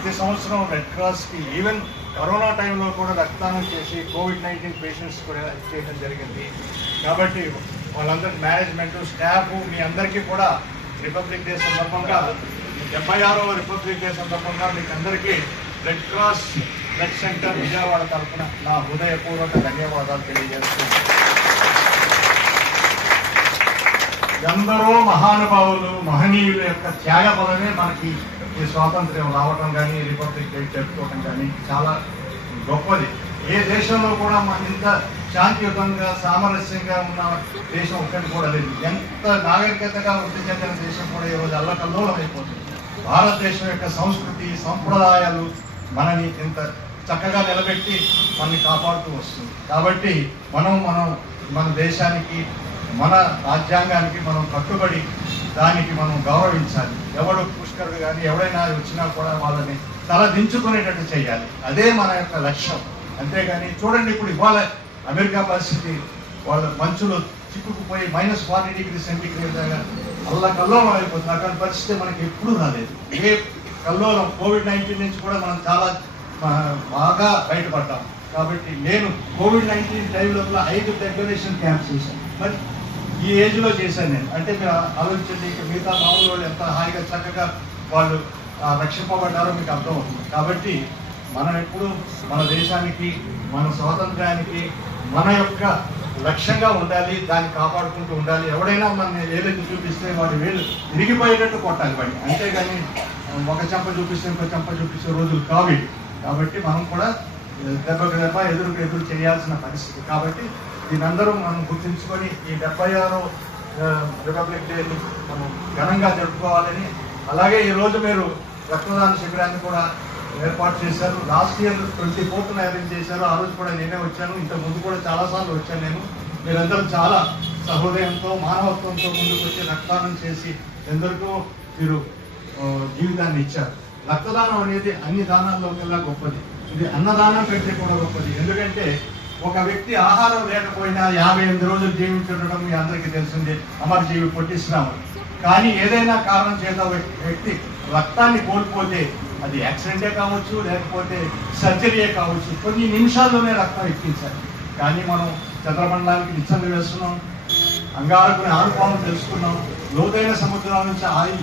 ప్రతి సంవత్సరం red క్రాస్కి even corona టైంలో కూడా రక్తదానం చేసి కోవిడ్-19 పేషెంట్స్ కూడా చేయడం జరిగింది. కాబట్టి వాళ్ళందరి మేనేజ్మెంట్, స్టాఫ్, మీ అందరికీ కూడా రిపబ్లిక్ డే సందర్భంగా 76వ రిపబ్లిక్ డే సందర్భంగా మీకు అందరికీ red cross blood centre Vijayawada తరఫున నా హృదయపూర్వక ధన్యవాదాలు తెలియజేస్తున్నాను. ఎందరో మహానుభావులు, మహనీయుల యొక్క త్యాగ బలమే మనకి ఈ స్వాతంత్ర్యం రావటం కానీ, రిపబ్లిక్ డే జరుపుకోవటం కానీ చాలా గొప్పది. ఏ దేశంలో కూడా ఇంత శాంతియుతంగా, సామరస్యంగా ఉన్న దేశం ఒక్కటి కూడా లేదు. ఎంత నాగరికతగా వృద్ధి చెందిన దేశం కూడా ఈరోజు అల్లకల్లోలం అయిపోతుంది. భారతదేశం యొక్క సంస్కృతి, సంప్రదాయాలు మనని ఇంత చక్కగా నిలబెట్టి మనని కాపాడుతూ వస్తుంది. కాబట్టి మన దేశానికి, మన రాజ్యాంగానికి మనం కట్టుబడి దానికి మనం గౌరవించాలి. ఎవడు పుష్కరుడు కానీ ఎవడైనా వచ్చినా కూడా వాళ్ళని తల దించుకునేటట్టు చేయాలి. అదే మన యొక్క లక్ష్యం. అంతేగాని చూడండి, ఇప్పుడు ఇవాళ అమెరికా పరిస్థితి, వాళ్ళ మంచులో చిక్కుకుపోయి -40 డిగ్రీ సెంటీగ్రేడ్ దాకా అల్లకల్లోలం అయిపోతుంది. అటువంటి పరిస్థితి మనకి ఎప్పుడూ రాలేదు. ఏ కల్లోలం కోవిడ్-19 నుంచి కూడా మనం చాలా బాగా బయటపడ్డాం. కాబట్టి నేను కోవిడ్-19 టైం లోపల 5 డెకరేషన్ క్యాంప్స్ చేశాను. మరి ఈ ఏజ్లో చేశాను నేను. అంటే మీరు ఆలోచించండి, మిగతా మామూలు వాళ్ళు ఎంత హాయిగా చక్కగా వాళ్ళు రక్షింపబడ్డారో మీకు అర్థమవుతుంది. కాబట్టి మనం ఎప్పుడు మన దేశానికి, మన స్వాతంత్ర్యానికి మన యొక్క లక్ష్యంగా ఉండాలి. దాన్ని కాపాడుకుంటూ ఉండాలి. ఎవడైనా మన ఏలెత్తి చూపిస్తే వాడి వేలు తిరిగిపోయేటట్టు కొట్టాలి వాడిని. అంతేగాని ఒక చెంప చూపిస్తే ఇంకో చెంప చూపించే రోజులు కావి. కాబట్టి మనం కూడా దెబ్బకు దెబ్బ, ఎదురు చేయాల్సిన పరిస్థితి. కాబట్టి దీనందరూ మనం గుర్తుంచుకొని ఈ 76వ రిపబ్లిక్ డేని మనం ఘనంగా జరుపుకోవాలని, అలాగే ఈరోజు మీరు రక్తదాన శిబిరాన్ని కూడా ఏర్పాటు చేశారు. లాస్ట్ ఇయర్ 24th అరేంజ్ చేశారు. ఆ రోజు కూడా నేనే వచ్చాను. ఇంతకు ముందు కూడా చాలాసార్లు వచ్చాను నేను. మీరందరూ చాలా సహృదయంతో, మానవత్వంతో ముందుకు వచ్చి రక్తదానం చేసి ఎందరికో మీరు జీవితాన్ని ఇచ్చారు. రక్తదానం అనేది అన్ని దానాల్లోకెల్లా గొప్పది. ఇది అన్నదానం కంటే కూడా గొప్పది. ఎందుకంటే ఒక వ్యక్తి ఆహారం లేకపోయినా 58 రోజులు జీవించడం మీ అందరికీ తెలిసిందే, అమరజీవి పొట్టి శ్రీరాములు. కానీ ఏదైనా కారణం చేత వ్యక్తి రక్తాన్ని కోల్పోతే అది యాక్సిడెంటే కావచ్చు, లేకపోతే సర్జరీయే కావచ్చు, కొన్ని నిమిషాల్లోనే రక్తం ఎక్కించాలి. కానీ మనం చంద్రమండలానికి నిచ్చెనలు వేస్తున్నాం, అంగారకుని ఆడుకోవాలని తెలుసుకున్నాం, లోతైన సముద్రాల నుంచి ఆయిల్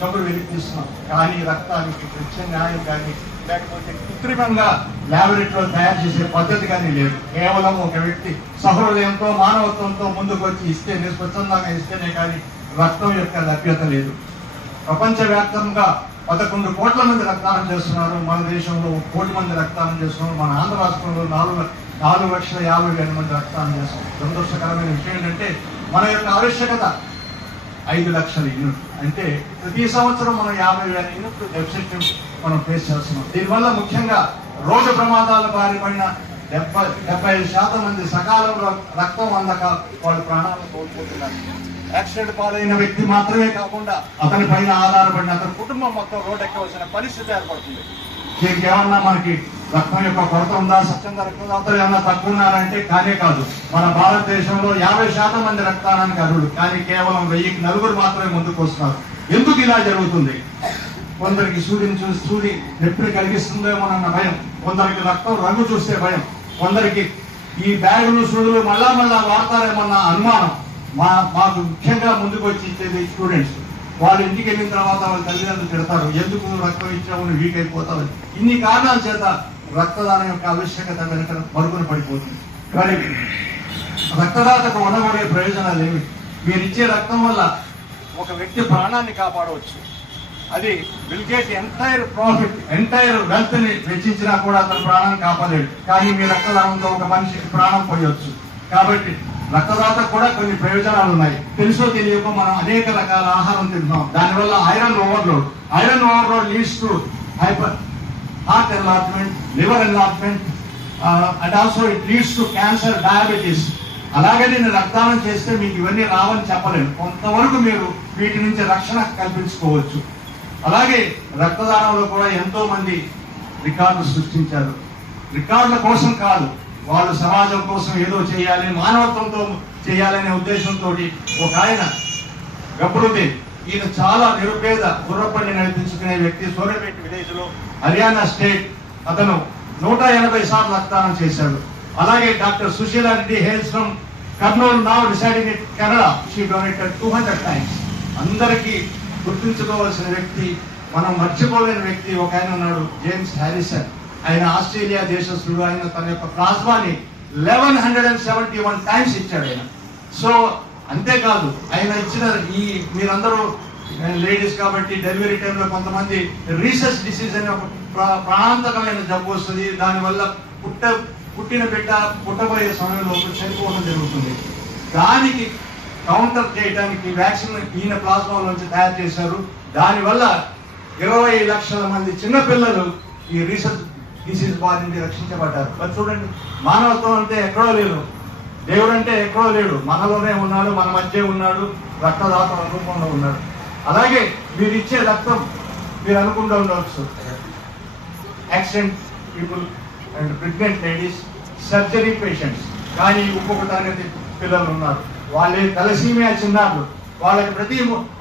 కబురు వెలికిస్తున్నాం. కానీ రక్తానికి ప్రత్యామ్నాయం కానీ, లేకపోతే కృత్రిమంగా ల్యాబొరేటరీలో తయారు చేసే పద్ధతి కానీ లేదు. కేవలం ఒక వ్యక్తి సహృదయంతో, మానవత్వంతో ముందుకు వచ్చి ఇస్తేనే, స్వచ్ఛందంగా ఇస్తేనే కానీ రక్తం యొక్క లభ్యత లేదు. ప్రపంచవ్యాప్తంగా 11 కోట్ల మంది రక్తదానం చేస్తున్నారు. మన దేశంలో 1 కోటి మంది రక్తదానం చేస్తున్నారు. మన ఆంధ్ర రాష్ట్రంలో 4,50,000 మంది రక్తదానం చేస్తున్నారు. సంతోషకరమైన విషయం ఏంటంటే మన యొక్క ఆవశ్యకత 5 లక్షల యూనిట్లు. అంటే ప్రతి సంవత్సరం మనం 50,000 యూనిట్లు డెఫిసిట్ మనం ఫేస్ చేస్తున్నాం. దీనివల్ల ముఖ్యంగా రోడ్డు ప్రమాదాల బారిపడిన 75% మంది సకాలంలో రక్తం అందక వాళ్ళు ప్రాణాలను కోల్పోతున్నారు. యాక్సిడెంట్ పాలైన వ్యక్తి మాత్రమే కాకుండా అతని పైన ఆధారపడిన అతని కుటుంబం మొత్తం రోడ్డు ఎక్కవలసిన పరిస్థితి ఏర్పడుతుంది. దీనికి ఏమన్నా మనకి రక్తం యొక్క కొరత ఉందా? స్వచ్ఛంద రక్తదాతలు ఏమన్నా తక్కువ ఉన్నారంటే కానే కాదు. మన భారతదేశంలో 50% మంది రక్తదానానికి అర్హులు, కానీ కేవలం 1000కి 4 మాత్రమే ముందుకు వస్తున్నారు. ఎందుకు ఇలా జరుగుతుంది? కొందరికి సూర్యుని చూసి సూర్యుని నొప్పిని కలిగిస్తుందేమోనన్న భయం, కొందరికి రక్తం రంగు చూస్తే భయం, కొందరికి ఈ బ్యాగులు సూదులు మళ్ళా వాడతారేమన్న అనుమానం. మాకు ముఖ్యంగా ముందుకు వచ్చి ఇచ్చేది స్టూడెంట్స్. వాళ్ళు ఇంటికి వెళ్ళిన తర్వాత వాళ్ళ తల్లిదండ్రులు తిడతారు, ఎందుకు రక్తం ఇచ్చావు, వీక్ అయిపోతావు. ఇన్ని కారణాల చేత రక్తదానం యొక్క ఆవశ్యకత వెనుక మరుగున పడిపోతుంది. కానీ రక్తదాతకు ఉండబడే ప్రయోజనాలు ఏమి? మీరు ఇచ్చే రక్తం వల్ల ఒక వ్యక్తి ప్రాణాన్ని కాపాడవచ్చు. అది బిల్ గేట్ ఎంటైర్ వెల్త్ ని వెచ్చించినా కూడా అతను ప్రాణాన్ని కాపాడలేడు. కానీ మీ రక్తదానంతో ఒక మనిషికి ప్రాణం పోయొచ్చు. కాబట్టి రక్తదాత కూడా కొన్ని ప్రయోజనాలు ఉన్నాయి. తెలుసో తెలియకో మనం అనేక రకాల ఆహారం తింటున్నాం. దానివల్ల iron overload leads to heart enlargement, liver enlargement, and also it leads to cancer, diabetes. అలాగే నేను రక్తదానం చేస్తే మీకు ఇవన్నీ రావని చెప్పలేను. కొంతవరకు మీరు వీటి నుంచి రక్షణ కల్పించుకోవచ్చు. అలాగే రక్తదానంలో కూడా ఎంతో మంది రికార్డులు సృష్టించారు. రికార్డుల కోసం కాదు, వాళ్ళు సమాజం కోసం ఏదో చేయాలి, మానవత్వంతో చేయాలనే ఉద్దేశంతో ఒక ఆయన గబ్బరుద్దీన్ ఈయన చాలా నిరుపేద గుర్రపల్లి నడిపించుకునే వ్యక్తి. సోరేపేట విలేజ్ లో హర్యానా స్టేట్ అతను 180 సార్లు రక్తదానం చేశాడు. అలాగే doctor Sushila Reddy hails from Kurnool, now residing in Canada. She donated 200 times. అందరికీ గుర్తుంచుకోవాల్సిన వ్యక్తి, మనం మర్చిపోలేని వ్యక్తి ఒక ఆయన ఉన్నాడు, జేమ్స్ హ్యారిసన్. ఆయన ఆస్ట్రేలియా దేశస్థుడు. ఆయన తన యొక్క ప్లాస్మాని 1171 టైమ్స్ ఇచ్చాడు ఆయన. సో అంతేకాదు ఆయన ఇచ్చిన ఈ మీరందరూ లేడీస్ కాబట్టి డెలివరీ టైంలో కొంతమంది రీసెస్ డిసీజ్ అనే ఒక ప్రాణాంతకమైన జబ్బు వస్తుంది. దానివల్ల పుట్టిన బిడ్డ పుట్టబోయే సమయంలో చనిపోవడం జరుగుతుంది. దానికి కౌంటర్ చేయడానికి వ్యాక్సిన్ ఈయన ప్లాస్మాలోంచి తయారు చేశారు. దానివల్ల 20 లక్షల మంది చిన్నపిల్లలు ఈ రీసెస్ డిసీజ్ బారి నుండి రక్షించబడ్డారు. మరి చూడండి, మానవత్వం అంటే ఎక్కడో లేదు, దేవుడు అంటే ఎక్కడో లేడు, మనలోనే ఉన్నాడు, మన మధ్య ఉన్నాడు, రక్తదాతల రూపంలో ఉన్నాడు. అలాగే మీరు ఇచ్చే రక్తం మీరు అనుకుంటూ ఉండవచ్చు, accident people and pregnant ladies, surgery patients, కానీ ఇంకొకటి పిల్లలు ఉన్నారు, వాళ్ళే తలసీమియా చిన్నారులు. వాళ్ళకి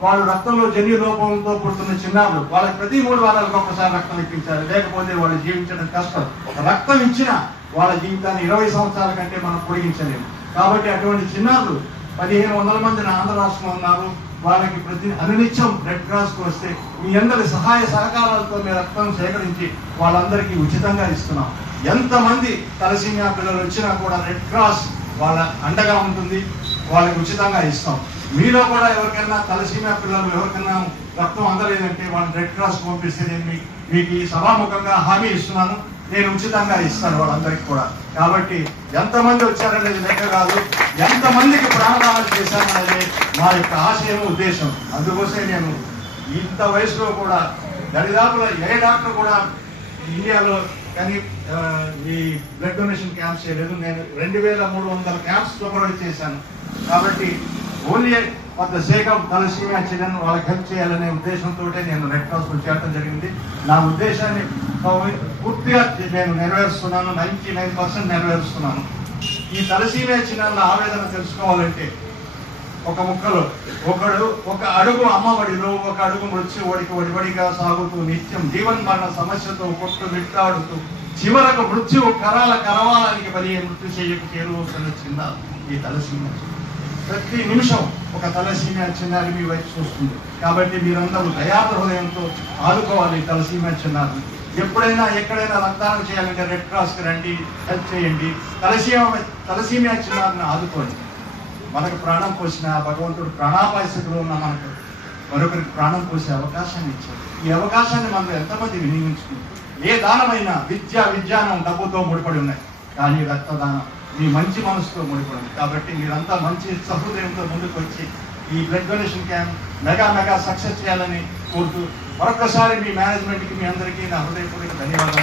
వాళ్ళు రక్తంలో జన్యు రూపంతో పుడుతున్న చిన్నారులు, వాళ్ళకి ప్రతి 3 వారాలకు ఒకసారి రక్తం ఇప్పించాలి, లేకపోతే వాళ్ళు జీవించడం కష్టం. రక్తం ఇచ్చిన వాళ్ళ జీవితాన్ని 20 సంవత్సరాల కంటే మనం పొడిగించలేము. కాబట్టి అటువంటి చిన్నారులు 1500 మంది ఆంధ్ర రాష్ట్రంలో ఉన్నారు. వాళ్ళకి అనునిత్యం రెడ్ క్రాస్ కు వస్తే మీ అందరి సహాయ సహకారాలతో మేము రక్తం సేకరించి వాళ్ళందరికీ ఉచితంగా ఇస్తున్నాం. ఎంతమంది తలసీమియా పిల్లలు వచ్చినా కూడా రెడ్ క్రాస్ వాళ్ళ అండగా ఉంటుంది, వాళ్ళకి ఉచితంగా ఇస్తాం. మీలో కూడా ఎవరికైనా తలసీమియా పిల్లలు ఎవరికైనా రక్తం అందలేదంటే వాళ్ళని రెడ్ క్రాస్ పంపిస్తే నేను మీకు ఈ సభాముఖంగా హామీ ఇస్తున్నాను, నేను ఉచితంగా ఇస్తాను వాళ్ళందరికీ కూడా. కాబట్టి ఎంతమంది వచ్చారనేది లెక్క కాదు, ఎంతమందికి ప్రాణదానం చేశామనేది మా యొక్క ఆశయం, ఉద్దేశం. అందుకోసమే నేను ఇంత వయసులో కూడా దరిదాపులో ఏ డాక్టర్ కూడా ఇండియాలో కానీ ఈ బ్లడ్ డొనేషన్ క్యాంప్స్ చేయలేదు. నేను 2300 క్యాంప్స్ సూపర్వైజ్ చేశాను. కాబట్టి only for the sake of thalassaemia children వాళ్ళకి హెల్ప్ చేయాలనే ఉద్దేశంతో నేను రెడ్ క్రాస్ చేయడం జరిగింది. నా ఉద్దేశాన్ని పూర్తిగా నేను నెరవేరుస్తున్నాను, 99% నెరవేరుస్తున్నాను. ఈ తలసీమియా చిన్నారుల ఆవేదన తెలుసుకోవాలంటే ఒక ముక్కలో ఒక అడుగు అమ్మఒడిలో, ఒక అడుగు మృత్యువడికి వడివడిగా సాగుతూ నిత్యం జీవన్మరణ సమస్యతో కొట్టుమిట్టాడుతూ చివరకు మృత్యువు కరవాలానికి బలి మృత్యు చేయకు చేరువస్తున్న చిన్న ఈ తలసీమియా. ప్రతి నిమిషం ఒక తలసీమియా చిన్నారి మీ వైపు చూస్తుంది. కాబట్టి మీరందరూ దయార్థ హృదయంతో ఆదుకోవాలి తలసీమియా చిన్నారిని. ఎప్పుడైనా ఎక్కడైనా రక్తదానం చేయాలంటే రెడ్ క్రాస్కి రండి, హెల్ప్ చేయండి. తలసీమియా చిన్నారిని ఆదుకోండి. మనకు ప్రాణం పోసిన భగవంతుడు ప్రాణాపాయ స్థితిలో ఉన్న మనకు మరొకరికి ప్రాణం పోసే అవకాశాన్ని ఇచ్చారు. ఈ అవకాశాన్ని మనం ఎంతమంది వినియోగించుకుంటాం? ఏ దానమైనా విజ్ఞానం డబ్బుతో ముడిపడి ఉన్నాయి, కానీ రక్తదానం మీ మంచి మనసుతో ముడిపడి ఉంది. కాబట్టి మీరంతా మంచి సహృదయంతో ముందుకు వచ్చి ఈ blood donation camp mega success చేయాలని కోరుతూ మరొకసారి మీ మేనేజ్మెంట్కి మీ అందరికీ నా హృదయపూర్వక ధన్యవాదాలు.